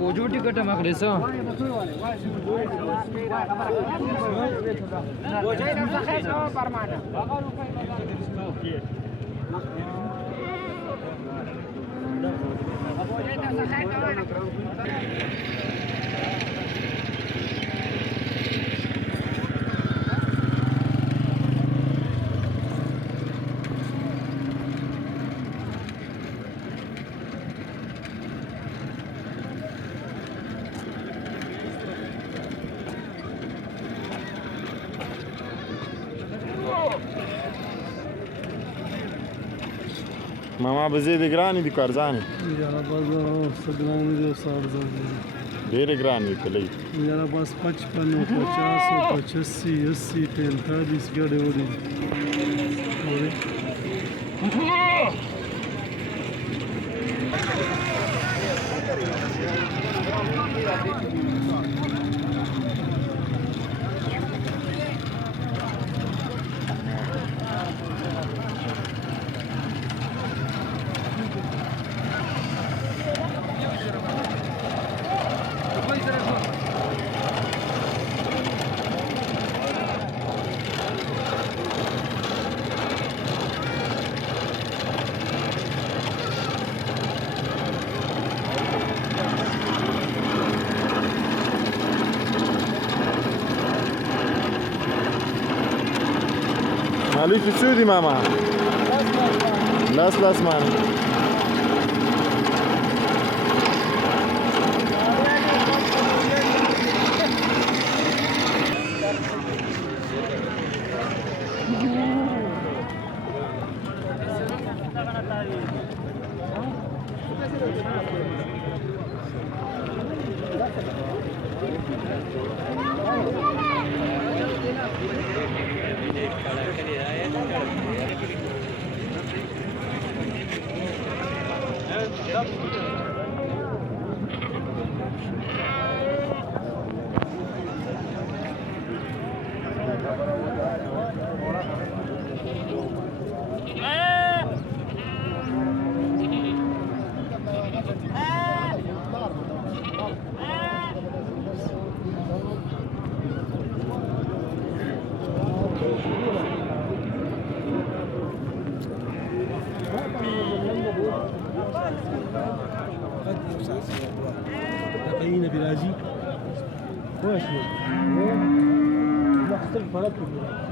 बोझू टिकट मागले Mama băzei de grani de carzani. Iar bază să grani de sarzani. Dere grani pe lei. Iar bas paci panu paceaso pacesi esi tenta disgare ori. Ori. Lui Pisudi, mama. Las, man. Tapayina birazi. Hoş mu? Baktır para tutuyor.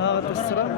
هذا السلام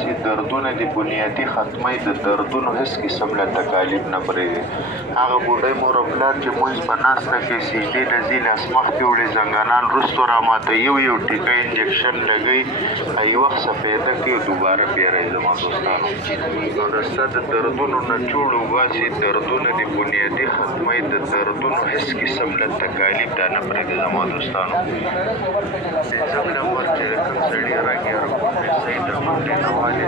چې دردونه د بنیادي ختمۍ د دردونو هیڅ قسم له تکالیف نه پرېږدي. هغه بوډۍ مور او پلار چې مونځ په ناسته کې سجدې ته ځي لاس مخ کې وړي زنګانان وروستو راماته یو ټیکه انجکشن لګوي یو وخت سپېده کوي دوباره بیروي. زما دوستانو نو رسته د دردونو نه چوړ وباسي. دردونه د بنیادي ختمۍ د دردونو هیڅ قسم له تکالیف دا نه پرېږدي. زما دوستانو پنځم نمبر چې د کوم سړي راګیر صحیح د ټوټې نه والي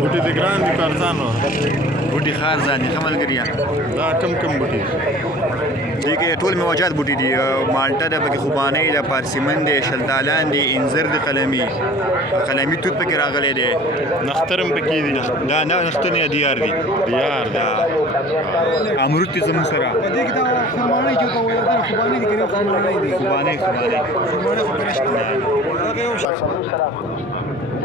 بوټي د ګران دي کارزانو بوټي خار ځاني ښه ملګري دا کم بوټي دي کې ټول میوجات بوټي دي مالټه ده پکې خوبانۍ ده پارسیمن دی شلتالان دی انځر دی قلمي توت پکې راغلی دی نخترم پکې دي دا نه نختر نه دیار دی دا امرود دي زموږ سره خوبانۍ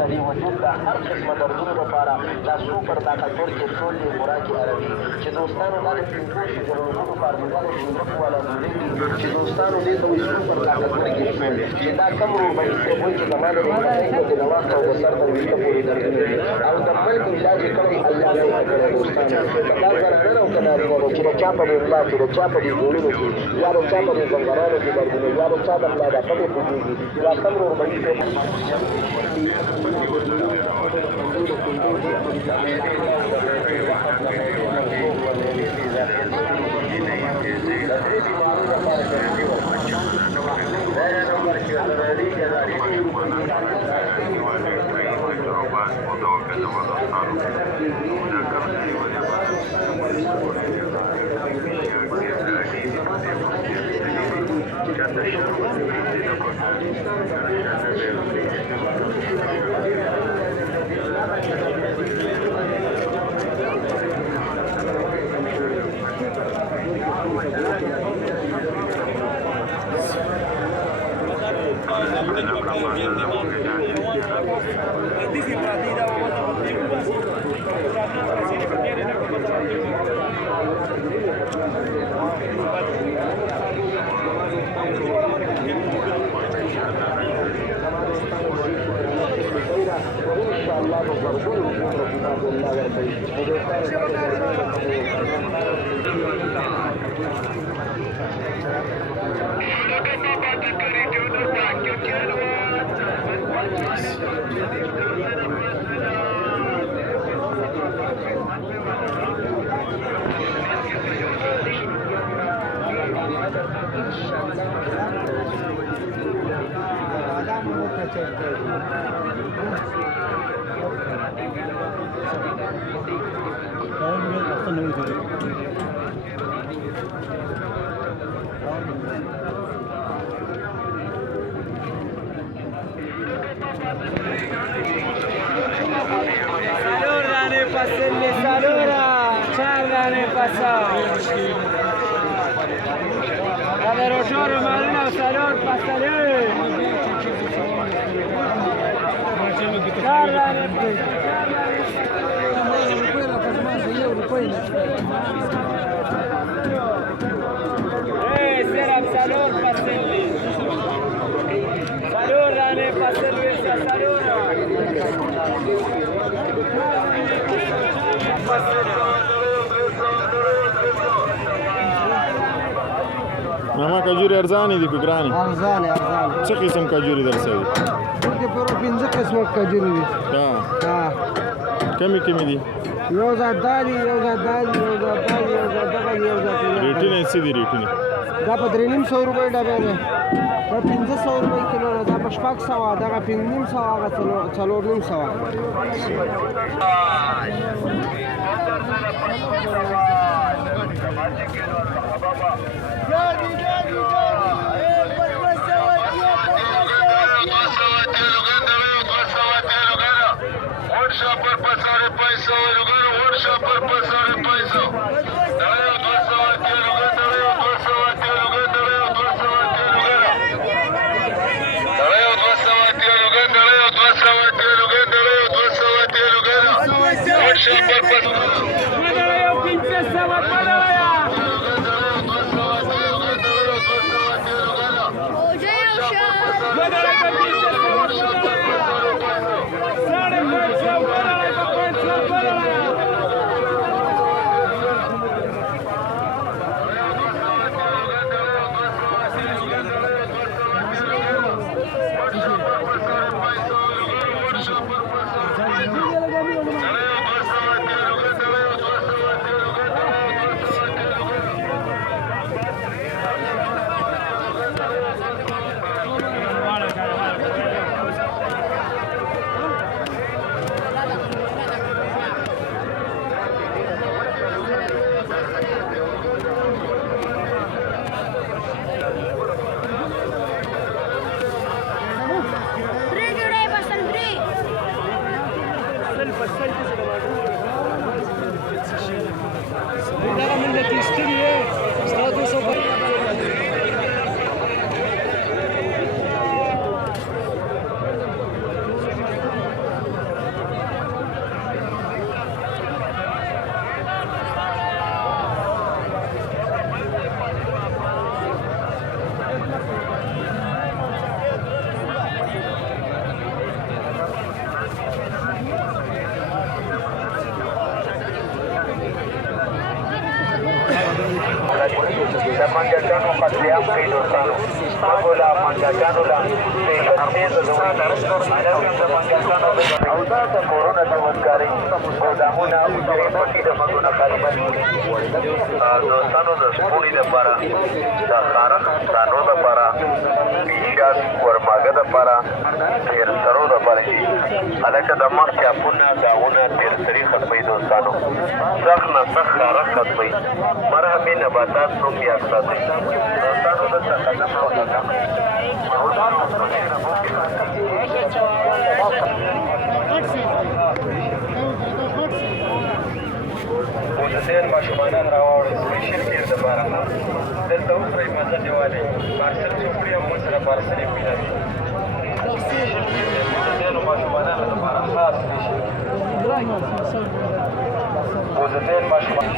سړي وجود د هر قسمه دردونو لپاره دا سوپر طاقتور کپسول دی خوراکي عربي چې دوستانو دا د پنځوس ضرورتونو فارموله د شیمرک والا چې دوستانو دې ته وایي سوپر طاقتور کپسول چې دا کم روبایي صاحب وایي چې زما د د نواست او د سر د ویښته پورې دردونه دي او د ملک علاج یې کړی الله دې کړی دوستانو دا زنانه او که نارینه ده چې د چا په دې ملا کې د چا په دې زړونو کې یا د چا په دې زنګرانو کې دردونه یا د چا د ملا دا پټې پوهېږي یا کم روبایي صاحب ماما کجوري ارزانې دي که ګرانې؟ ارزانې څه قسم کجوري درسوي؟ دلته پنځه قسمه کجوري دي. کمې دي؟ یو ذات دا دي یو ذات دغه دي یو ذات ریټونه یې څه دي ریټونه؟ دا په 350 روپۍ ډبې دی دا 500 روپۍ کیلو ده دا په 600 دغه 500 هغه 450 د منګټانو قتلعام کوي دوستانو هغو له منګټانو له پیشنتیزه د او دا د کورونه د وزګارۍ ګودامونه درې پټي د مګونه خالبن دوستانو د سپوڼي دپاره د خارښ دانو دپاره پیشاد ورماږه دپاره تېرسرو دپاره هلکه د مخ چاپونه داغونه تېرسري ختموي دوستانو سخت نه سخت خارښ ختموي مرهمي نباتات نوم یاد ساتئ دوستانو دلته قدم او قدم بوزدین ماشومانان راوړل سپیشل کیر دپاره دلته وخورئ مزه دې والئ پارسل چوپړي هم ورسره پارسلې پیلوي بوزدینو ماشومانانو دپاره خاص سپیشل بوزدین ماشومان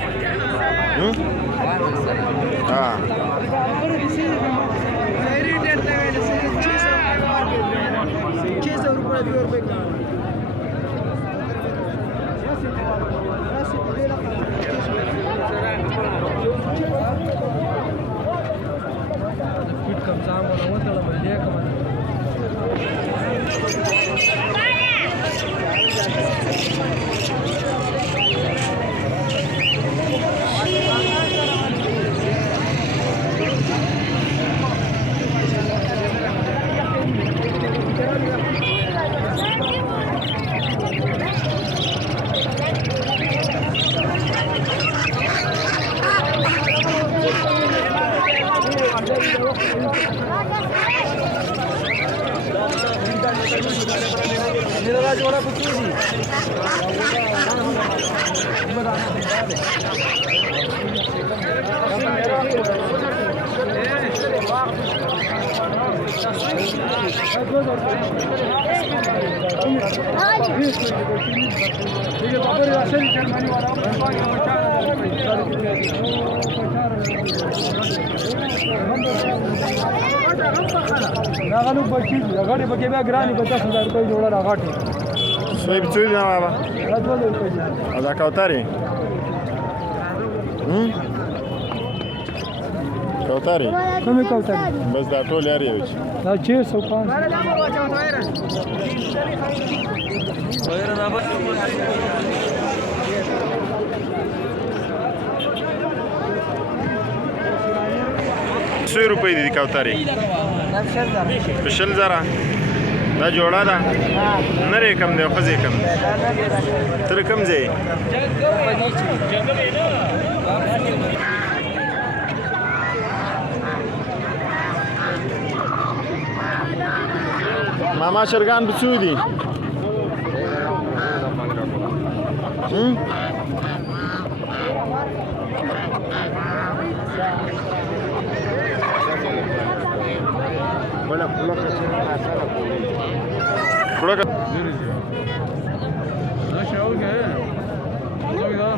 ناغلو بچی غاړي پکې بیا ګراني 50,000 روپۍ جوړه راغټه سوی بچوي نه بابا راځول کوي دا کوتري کوتري کومه کوتري بس دا ټول یاري وي دا 605 سوی روپۍ دي کوتري په 10000 دا جوړه ده نری کم دی خو ځای کم تر کم ځای ماما شرګان بڅو دي थोड़ा ना शौक है का